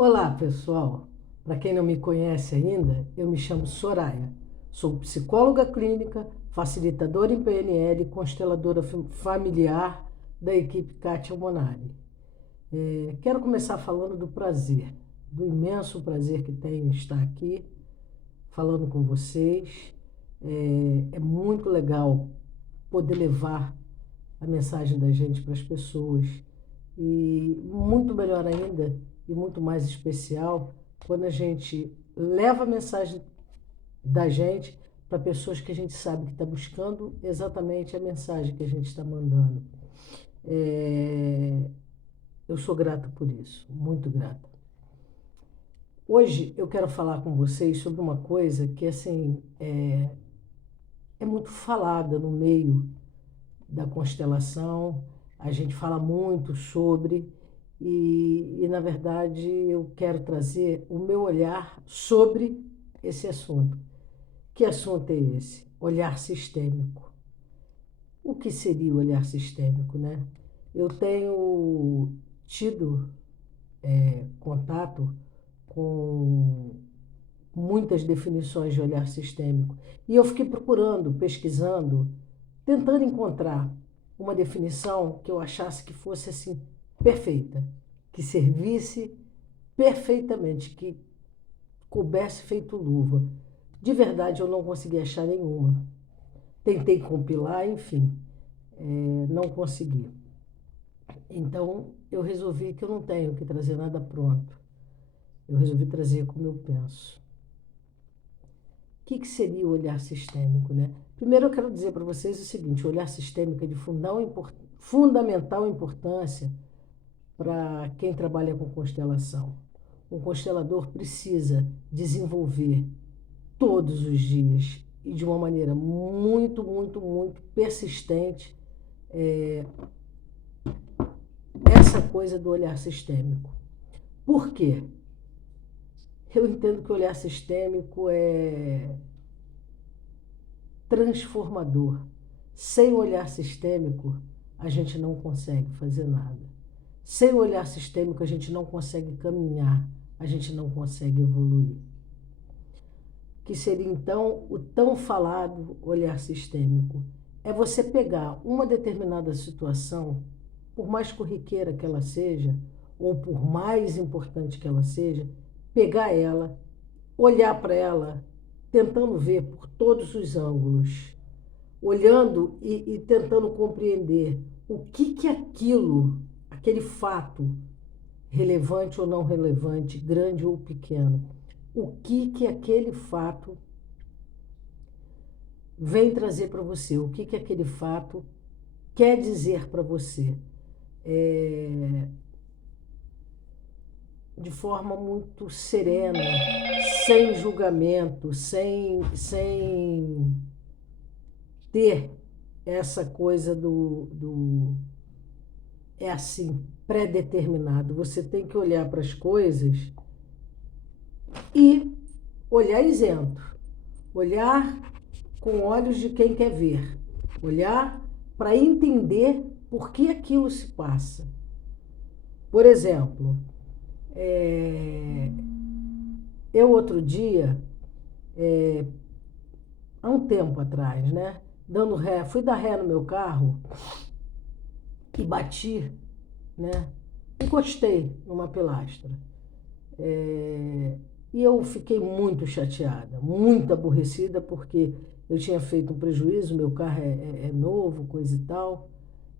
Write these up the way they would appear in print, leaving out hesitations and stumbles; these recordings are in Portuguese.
Olá, pessoal. Para quem não me conhece ainda, eu me chamo Soraya. Sou psicóloga clínica, facilitadora em PNL e consteladora familiar da equipe Kátia Monari. Quero começar falando do prazer, do imenso prazer que tenho em estar aqui falando com vocês. É muito legal poder levar a mensagem da gente para as pessoas. E muito melhor ainda, e muito mais especial, quando a gente leva a mensagem da gente para pessoas que a gente sabe que está buscando exatamente a mensagem que a gente está mandando. Eu sou grata por isso, muito grata. Hoje eu quero falar com vocês sobre uma coisa que assim é muito falada no meio da constelação, a gente fala muito sobre, na verdade eu quero trazer o meu olhar sobre esse assunto. Que assunto é esse? Olhar sistêmico. O que seria o olhar sistêmico, né? Eu tenho tido contato com muitas definições de olhar sistêmico e eu fiquei procurando, pesquisando, tentando encontrar uma definição que eu achasse que fosse assim perfeita, que servisse perfeitamente, que coubesse feito luva. De verdade, eu não consegui achar nenhuma. Tentei compilar, enfim, não consegui. Então, eu resolvi que eu não tenho que trazer nada pronto. Eu resolvi trazer como eu penso. O que seria o olhar sistêmico, né? Primeiro eu quero dizer para vocês o seguinte: o olhar sistêmico é de fundamental importância para quem trabalha com constelação. Um constelador precisa desenvolver todos os dias e de uma maneira muito, muito, muito persistente essa coisa do olhar sistêmico. Por quê? Eu entendo que o olhar sistêmico é transformador. Sem o olhar sistêmico, a gente não consegue fazer nada. Sem o olhar sistêmico, a gente não consegue caminhar, a gente não consegue evoluir. Que seria então o tão falado olhar sistêmico? É você pegar uma determinada situação, por mais corriqueira que ela seja, ou por mais importante que ela seja, pegar ela, olhar para ela, tentando ver por todos os ângulos, olhando e tentando compreender o que aquilo, aquele fato, relevante ou não relevante, grande ou pequeno, o que aquele fato vem trazer para você, o que aquele fato quer dizer para você. De forma muito serena, sem julgamento, sem ter essa coisa é assim, pré-determinado. Você tem que olhar para as coisas e olhar isento, olhar com olhos de quem quer ver, olhar para entender por que aquilo se passa. Por exemplo, eu outro dia, há um tempo atrás, né, dando ré, fui dar ré no meu carro e bati, né, encostei numa pilastra. E eu fiquei muito chateada, muito aborrecida, porque eu tinha feito um prejuízo, meu carro é novo, coisa e tal.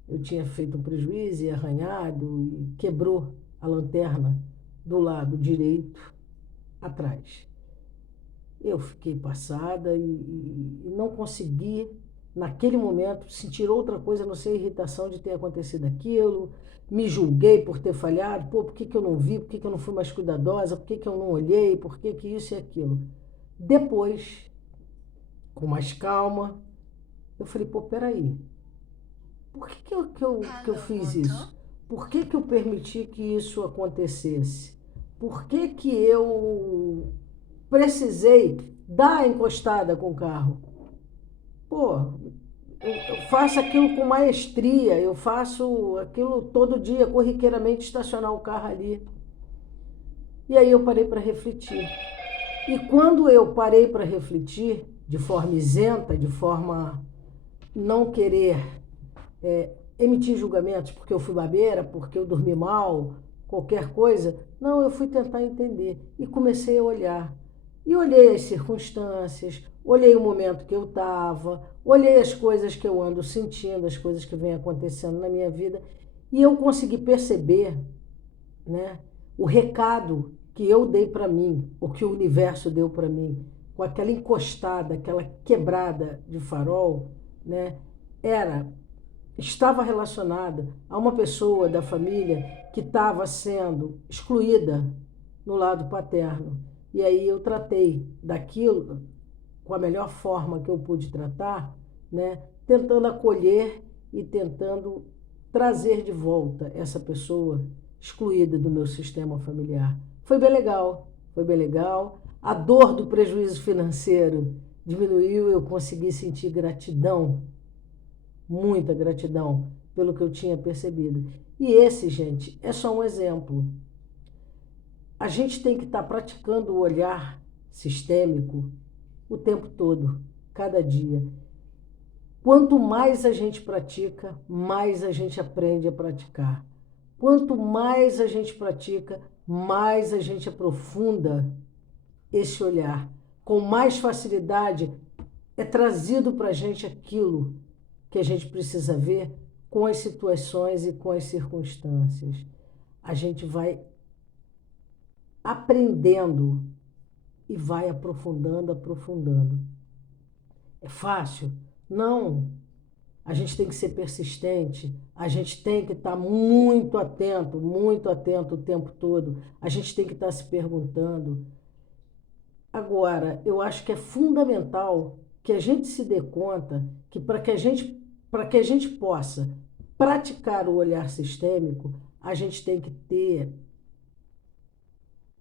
Eu tinha feito um prejuízo e arranhado e quebrou a lanterna do lado direito atrás. Eu fiquei passada e não consegui, naquele momento, sentir outra coisa, a não ser a irritação de ter acontecido aquilo. Me julguei por ter falhado. Pô, por que eu não vi? Por que eu não fui mais cuidadosa? Por que eu não olhei? Por que isso e aquilo? Depois, com mais calma, eu falei, pô, peraí. Por que eu fiz isso? Por que eu permiti que isso acontecesse? Por que eu precisei dar a encostada com o carro? Pô, eu faço aquilo com maestria, eu faço aquilo todo dia, corriqueiramente, estacionar o carro ali. E aí eu parei para refletir. E quando eu parei para refletir, de forma isenta, de forma não querer emitir julgamentos porque eu fui babeira, porque eu dormi mal, qualquer coisa. Não, eu fui tentar entender e comecei a olhar. E olhei as circunstâncias, olhei o momento que eu estava, olhei as coisas que eu ando sentindo, as coisas que vêm acontecendo na minha vida, e eu consegui perceber, né, o recado que eu dei para mim, o que o universo deu para mim, com aquela encostada, aquela quebrada de farol, né, era estava relacionada a uma pessoa da família que estava sendo excluída no lado paterno. E aí eu tratei daquilo com a melhor forma que eu pude tratar, né? Tentando acolher e tentando trazer de volta essa pessoa excluída do meu sistema familiar. Foi bem legal, foi bem legal. A dor do prejuízo financeiro diminuiu, eu consegui sentir gratidão, muita gratidão pelo que eu tinha percebido. E esse, gente, é só um exemplo. A gente tem que estar praticando o olhar sistêmico o tempo todo, cada dia. Quanto mais a gente pratica, mais a gente aprende a praticar. Quanto mais a gente pratica, mais a gente aprofunda esse olhar. Com mais facilidade é trazido para a gente aquilo que a gente precisa ver com as situações e com as circunstâncias. A gente vai aprendendo e vai aprofundando, aprofundando. É fácil? Não. A gente tem que ser persistente, a gente tem que estar muito atento o tempo todo. A gente tem que estar se perguntando. Agora, eu acho que é fundamental que a gente se dê conta que para que a gente possa praticar o olhar sistêmico, a gente tem que ter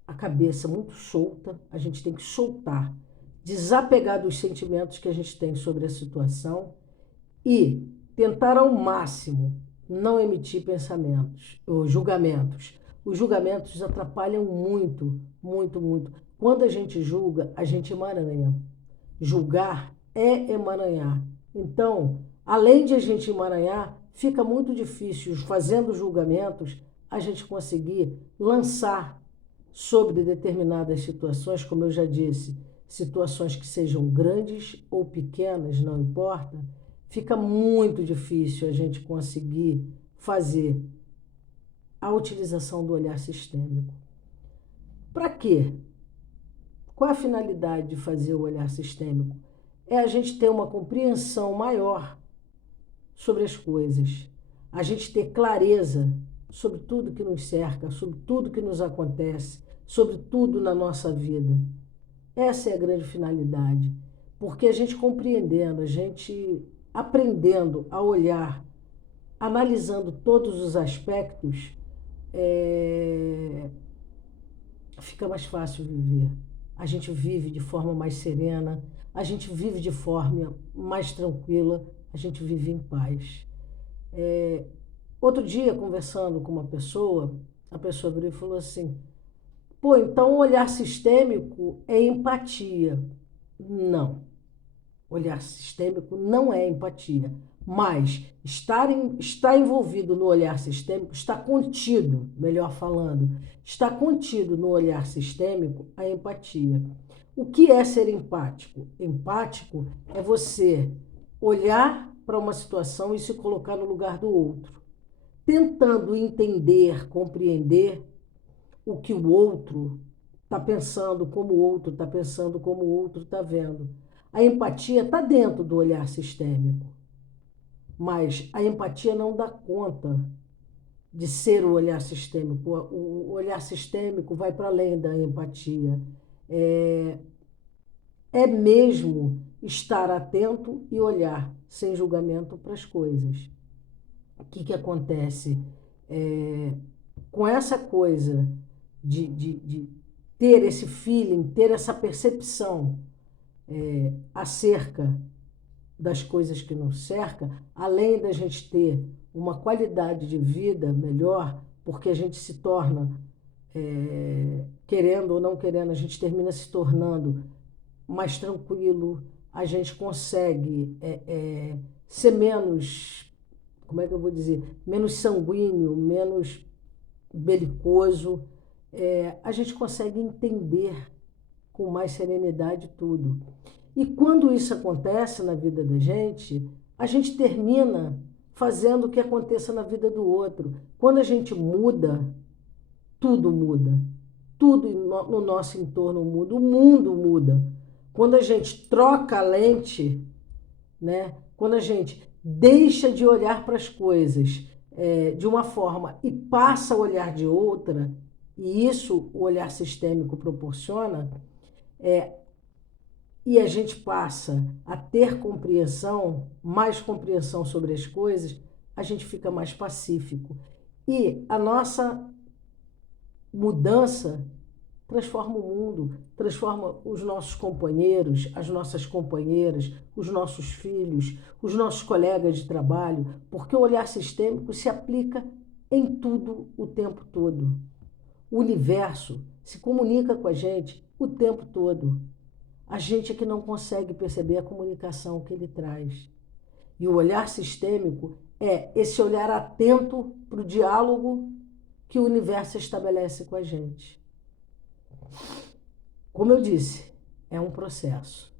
a cabeça muito solta, a gente tem que soltar, desapegar dos sentimentos que a gente tem sobre a situação e tentar ao máximo não emitir pensamentos ou julgamentos. Os julgamentos atrapalham muito, muito, muito. Quando a gente julga, a gente emaranha. Julgar é emaranhar. Então, além de a gente emaranhar, fica muito difícil, fazendo julgamentos, a gente conseguir lançar sobre determinadas situações, como eu já disse, situações que sejam grandes ou pequenas, não importa, fica muito difícil a gente conseguir fazer a utilização do olhar sistêmico. Para quê? Qual a finalidade de fazer o olhar sistêmico? É a gente ter uma compreensão maior sobre as coisas, a gente ter clareza sobre tudo que nos cerca, sobre tudo que nos acontece, sobre tudo na nossa vida. Essa é a grande finalidade, porque a gente compreendendo, a gente aprendendo a olhar, analisando todos os aspectos, fica mais fácil viver. A gente vive de forma mais serena, a gente vive de forma mais tranquila, a gente vive em paz. Outro dia, conversando com uma pessoa, a pessoa virou e falou assim: pô, então o olhar sistêmico é empatia. Não. Olhar sistêmico não é empatia, mas estar envolvido no olhar sistêmico, está contido, melhor falando, está contido no olhar sistêmico a empatia. O que é ser empático? Empático é você olhar para uma situação e se colocar no lugar do outro, tentando entender, compreender o que o outro está pensando, como o outro está pensando, como o outro está vendo. A empatia está dentro do olhar sistêmico, mas a empatia não dá conta de ser o olhar sistêmico. O olhar sistêmico vai para além da empatia. É mesmo estar atento e olhar sem julgamento para as coisas. O que acontece? Com essa coisa de ter esse feeling, ter essa percepção acerca das coisas que nos cerca, além da gente ter uma qualidade de vida melhor, porque a gente se torna querendo ou não querendo, a gente termina se tornando mais tranquilo, a gente consegue ser menos, como é que eu vou dizer, menos sanguíneo, menos belicoso, a gente consegue entender com mais serenidade tudo. E quando isso acontece na vida da gente, a gente termina fazendo o que aconteça na vida do outro. Quando a gente muda, tudo muda. Tudo no nosso entorno muda, o mundo muda. Quando a gente troca a lente, né? Quando a gente deixa de olhar para as coisas de uma forma e passa a olhar de outra, e isso o olhar sistêmico proporciona, e a gente passa a ter compreensão, mais compreensão sobre as coisas, a gente fica mais pacífico. E a nossa mudança transforma o mundo, transforma os nossos companheiros, as nossas companheiras, os nossos filhos, os nossos colegas de trabalho, porque o olhar sistêmico se aplica em tudo o tempo todo. O universo se comunica com a gente o tempo todo. A gente é que não consegue perceber a comunicação que ele traz. E o olhar sistêmico é esse olhar atento para o diálogo que o universo estabelece com a gente. Como eu disse, é um processo,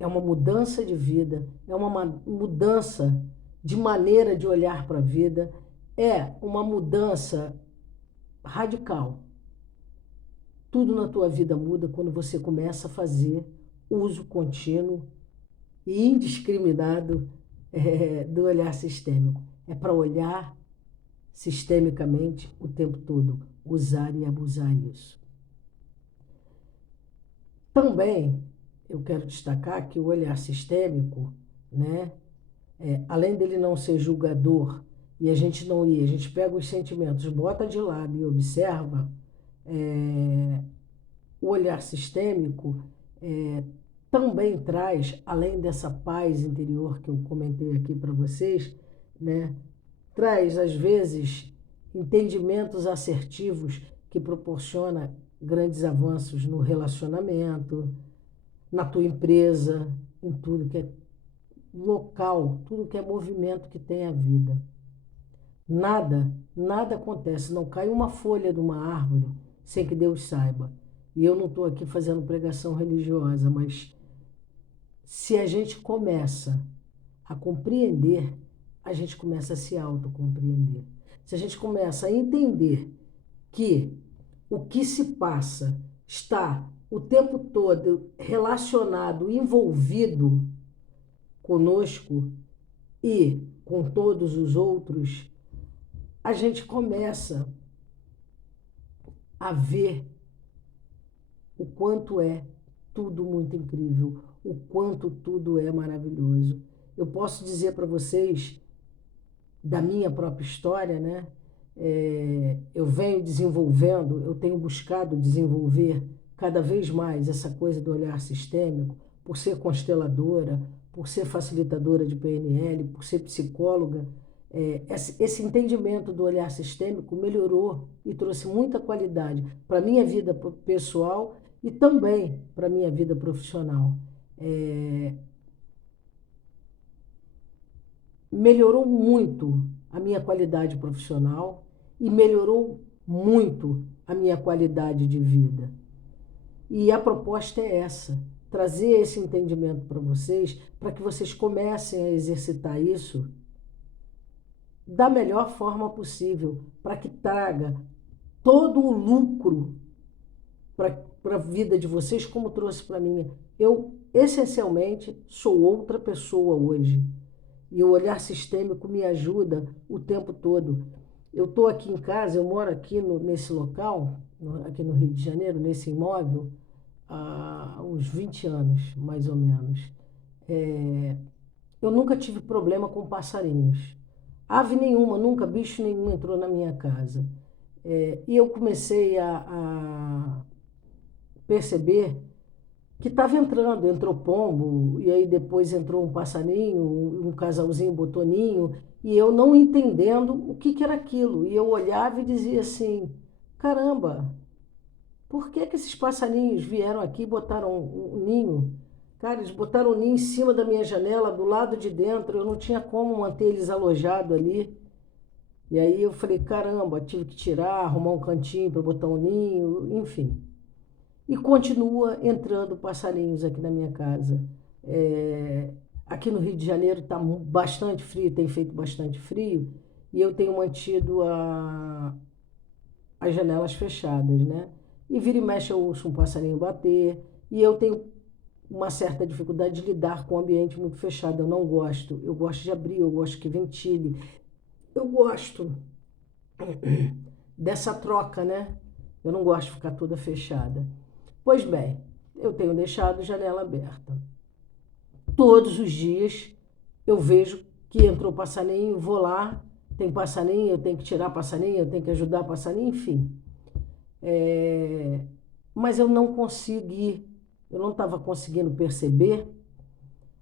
é uma mudança de vida, é uma mudança de maneira de olhar para a vida, é uma mudança radical. Tudo na tua vida muda quando você começa a fazer uso contínuo e indiscriminado do olhar sistêmico. É para olhar sistemicamente o tempo todo, usar e abusar isso. Também eu quero destacar que o olhar sistêmico, né, além dele não ser julgador e a gente não ir, a gente pega os sentimentos, bota de lado e observa, o olhar sistêmico também traz, além dessa paz interior que eu comentei aqui para vocês, né, traz às vezes entendimentos assertivos que proporciona grandes avanços no relacionamento, na tua empresa, em tudo que é local, tudo que é movimento que tem a vida. Nada acontece, não cai uma folha de uma árvore sem que Deus saiba. E eu não estou aqui fazendo pregação religiosa, mas se a gente começa a compreender, a gente começa a se autocompreender. Se a gente começa a entender que o que se passa está o tempo todo relacionado, envolvido conosco e com todos os outros, a gente começa a ver o quanto é tudo muito incrível, o quanto tudo é maravilhoso. Eu posso dizer para vocês, da minha própria história, né? Eu venho desenvolvendo, eu tenho buscado desenvolver cada vez mais essa coisa do olhar sistêmico, por ser consteladora, por ser facilitadora de PNL, por ser psicóloga. Esse entendimento do olhar sistêmico melhorou e trouxe muita qualidade para a minha vida pessoal e também para a minha vida profissional. Melhorou muito a minha qualidade profissional e melhorou muito a minha qualidade de vida. E a proposta é essa, trazer esse entendimento para vocês, para que vocês comecem a exercitar isso da melhor forma possível, para que traga todo o lucro para a vida de vocês, como trouxe para mim. Eu, essencialmente, sou outra pessoa hoje. E o olhar sistêmico me ajuda o tempo todo. Eu estou aqui em casa, eu moro aqui nesse local, aqui no Rio de Janeiro, nesse imóvel, há uns 20 anos, mais ou menos. Eu nunca tive problema com passarinhos. Ave nenhuma, nunca, bicho nenhum entrou na minha casa. E eu comecei a perceber que estava entrando, entrou pombo, e aí depois entrou um passarinho, um casalzinho botoninho, e eu não entendendo o que era aquilo. E eu olhava e dizia assim, caramba, por que que esses passarinhos vieram aqui e botaram um ninho? Cara, eles botaram um ninho em cima da minha janela, do lado de dentro, eu não tinha como manter eles alojados ali. E aí eu falei, caramba, tive que tirar, arrumar um cantinho para botar um ninho, enfim. E continua entrando passarinhos aqui na minha casa. Aqui no Rio de Janeiro está bastante frio, tem feito bastante frio, e eu tenho mantido as janelas fechadas, né? E vira e mexe eu ouço um passarinho bater, e eu tenho uma certa dificuldade de lidar com o ambiente muito fechado. Eu não gosto, eu gosto de abrir, eu gosto que ventile, eu gosto dessa troca, né? Eu não gosto de ficar toda fechada. Pois bem, eu tenho deixado a janela aberta. Todos os dias eu vejo que entrou passarinho, vou lá, tem passarinho, eu tenho que tirar passarinho, eu tenho que ajudar passarinho, enfim. Mas eu não consegui, eu não estava conseguindo perceber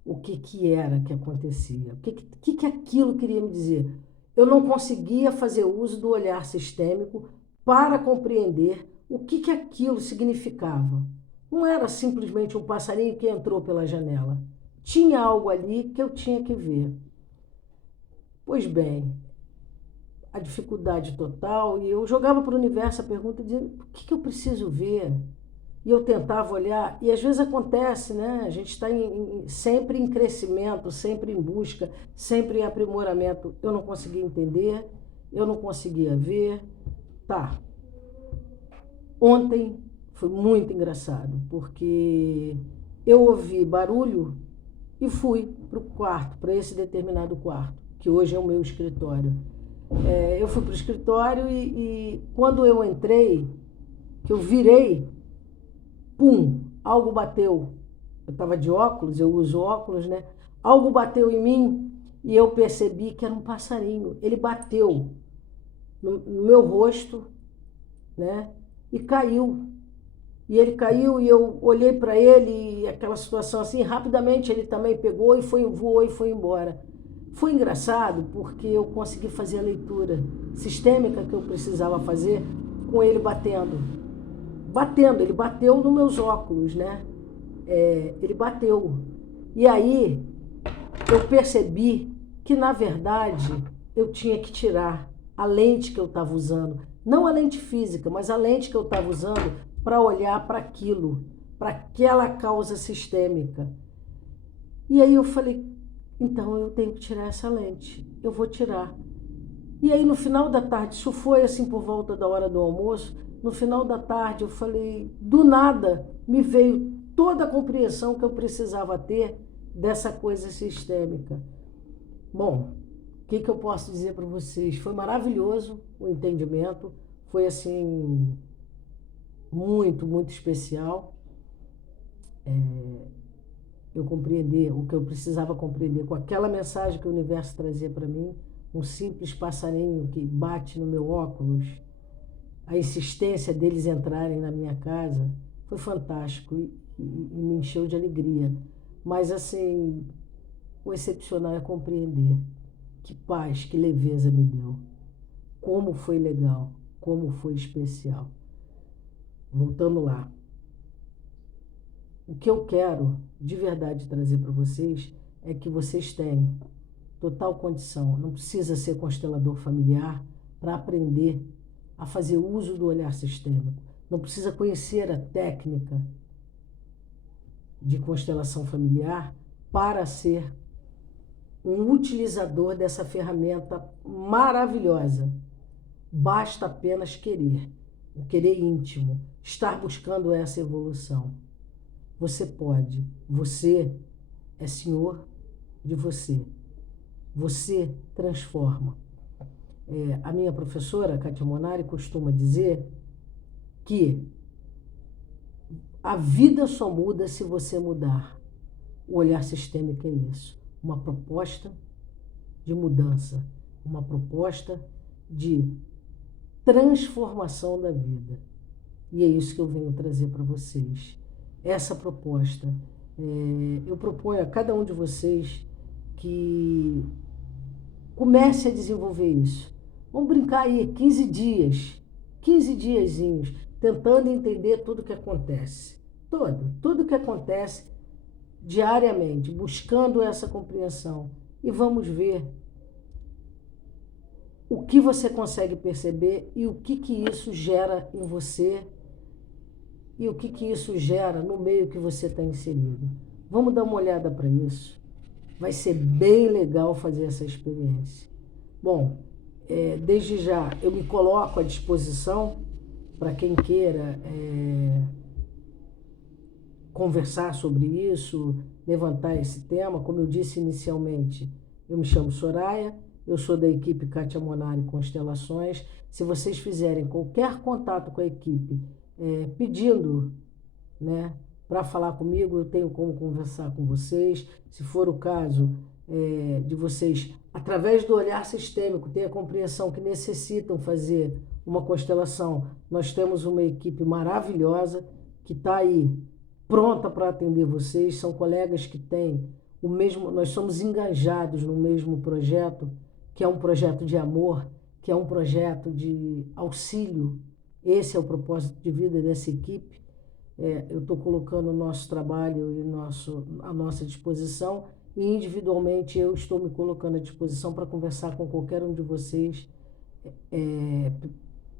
o que era que acontecia, o que aquilo queria me dizer. Eu não conseguia fazer uso do olhar sistêmico para compreender o que aquilo significava. Não era simplesmente um passarinho que entrou pela janela. Tinha algo ali que eu tinha que ver. Pois bem, a dificuldade total, e eu jogava para o universo a pergunta dizendo, o que eu preciso ver? E eu tentava olhar, e às vezes acontece, né? A gente está sempre em crescimento, sempre em busca, sempre em aprimoramento. Eu não conseguia entender, eu não conseguia ver. Tá. Ontem foi muito engraçado, porque eu ouvi barulho e fui para o quarto, para esse determinado quarto, que hoje é o meu escritório. Eu fui para o escritório e quando eu entrei, que eu virei, pum, algo bateu. Eu estava de óculos, eu uso óculos, né? Algo bateu em mim e eu percebi que era um passarinho. Ele bateu no meu rosto, né? E caiu. E ele caiu e eu olhei para ele e aquela situação assim, rapidamente ele também pegou e voou e foi embora. Foi engraçado porque eu consegui fazer a leitura sistêmica que eu precisava fazer com ele batendo. Ele bateu nos meus óculos, né? Ele bateu. E aí eu percebi que, na verdade, eu tinha que tirar a lente que eu estava usando. Não a lente física, mas a lente que eu estava usando para olhar para aquilo, para aquela causa sistêmica. E aí eu falei, então eu tenho que tirar essa lente. Eu vou tirar. E aí no final da tarde, isso foi assim por volta da hora do almoço, no final da tarde eu falei, do nada me veio toda a compreensão que eu precisava ter dessa coisa sistêmica. Bom, o que eu posso dizer para vocês? Foi maravilhoso o entendimento, foi assim, muito, muito especial. Eu compreender o que eu precisava compreender com aquela mensagem que o universo trazia para mim, um simples passarinho que bate no meu óculos, a insistência deles entrarem na minha casa, foi fantástico e me encheu de alegria. Mas assim, o excepcional é compreender. Que paz, que leveza me deu. Como foi legal, como foi especial. Voltando lá. O que eu quero de verdade trazer para vocês é que vocês têm total condição, não precisa ser constelador familiar para aprender a fazer uso do olhar sistêmico. Não precisa conhecer a técnica de constelação familiar para ser um utilizador dessa ferramenta maravilhosa. Basta apenas querer, o querer íntimo, estar buscando essa evolução. Você pode, você é senhor de você. Você transforma. A minha professora, Kátia Monari, costuma dizer que a vida só muda se você mudar. O olhar sistêmico é isso. Uma proposta de mudança, uma proposta de transformação da vida. E é isso que eu venho trazer para vocês. Essa proposta. Eu proponho a cada um de vocês que comece a desenvolver isso. Vamos brincar aí, 15 dias. 15 diazinhos, tentando entender tudo que acontece. Tudo que acontece diariamente, buscando essa compreensão. E vamos ver o que você consegue perceber e o que isso gera em você e o que isso gera no meio que você está inserido. Vamos dar uma olhada para isso. Vai ser bem legal fazer essa experiência. Bom, desde já eu me coloco à disposição para quem queira conversar sobre isso, levantar esse tema. Como eu disse inicialmente, eu me chamo Soraya, eu sou da equipe Kátia Monari Constelações. Se vocês fizerem qualquer contato com a equipe pedindo, né, para falar comigo, eu tenho como conversar com vocês. Se for o caso de vocês, através do olhar sistêmico, ter a compreensão que necessitam fazer uma constelação, nós temos uma equipe maravilhosa que está aí pronta para atender vocês. São colegas que têm o mesmo, nós somos engajados no mesmo projeto, que é um projeto de amor, que é um projeto de auxílio. Esse é o propósito de vida dessa equipe. Eu estou colocando o nosso trabalho e a nossa disposição, e individualmente eu estou me colocando à disposição para conversar com qualquer um de vocês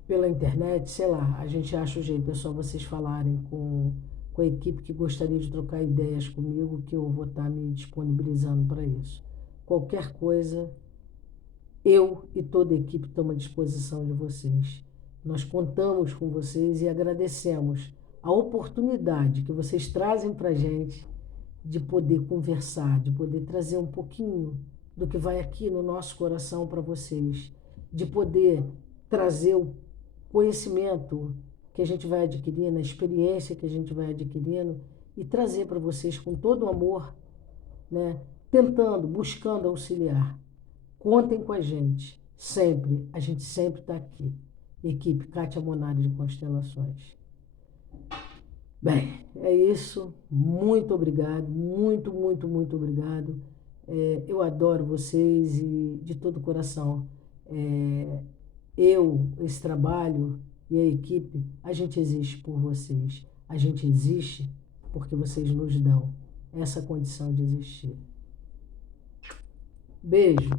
pela internet, sei lá, a gente acha o jeito, é só vocês falarem com a equipe que gostaria de trocar ideias comigo, que eu vou estar me disponibilizando para isso. Qualquer coisa, eu e toda a equipe estamos à disposição de vocês. Nós contamos com vocês e agradecemos a oportunidade que vocês trazem para a gente de poder conversar, de poder trazer um pouquinho do que vai aqui no nosso coração para vocês, de poder trazer o conhecimento que a gente vai adquirindo, a experiência que a gente vai adquirindo e trazer para vocês com todo o amor, né? Tentando, buscando auxiliar. Contem com a gente, sempre, a gente sempre está aqui. Equipe Kátia Monari de Constelações. Bem, é isso. Muito obrigado, muito, muito, muito obrigado. Eu adoro vocês e de todo o coração. Esse trabalho e a equipe, a gente existe por vocês. A gente existe porque vocês nos dão essa condição de existir. Beijo.